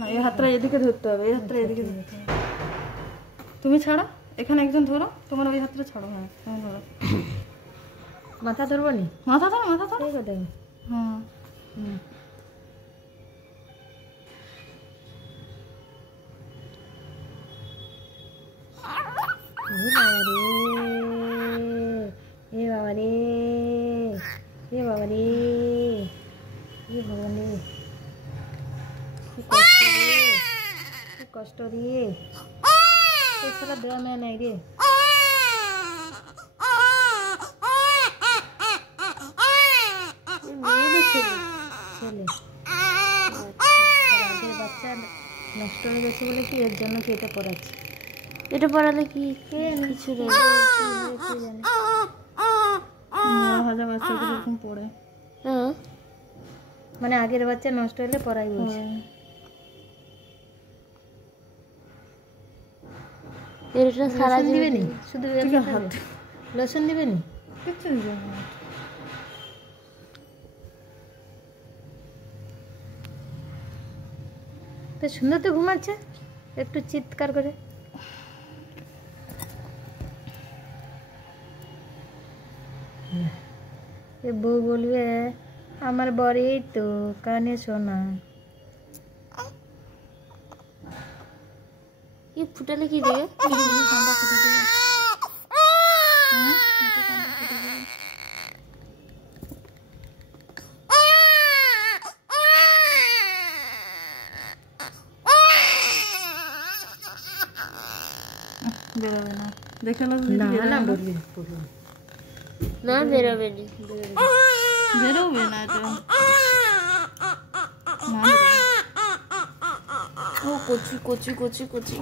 এই হাতটা এদিকে ধরতে হবে, এই হাতটা এদিকে ধরতে হবে। তুমি ছাড়ো, এখানে একজন ধরো, তোমার ওই হাতটা ছাড়ো। হ্যাঁ তুমি ধরো। মাথা ধরবো নি? মাথা ধরো, মাথা ধরো। ঠিক আছে। হ্যাঁ এ বাবা রে, এ বাবা রে, এ বাবা রে, কি কষ্ট রে, কি কষ্ট রে, সারা দেওয়া মেয়ে নাই রে। ছেলে আগের বাচ্চা নষ্ট হয়ে গেছে বলে কি এর জন্য কি এটা পড়াচ্ছে। এটা পড়ালে কি কিছু হাজার বাচ্চা এরকম পড়ে। মানে আগের বাচ্চা নষ্ট হলে পড়াই বলছে। এটা সারা দিবে নি, শুধু লোশন দিবে নি, কিছু তো সুন্দর তো ঘুমাচ্ছে, একটু চিৎকার করে। বউ বলবে আমার বড়ই তো কানে শোনা। কি ফুটালে কি দেবে? বেরোবে না, দেখে না না না বেরোবে নি, বেরোবে না এটা। ও কচি কচি কচি কচি।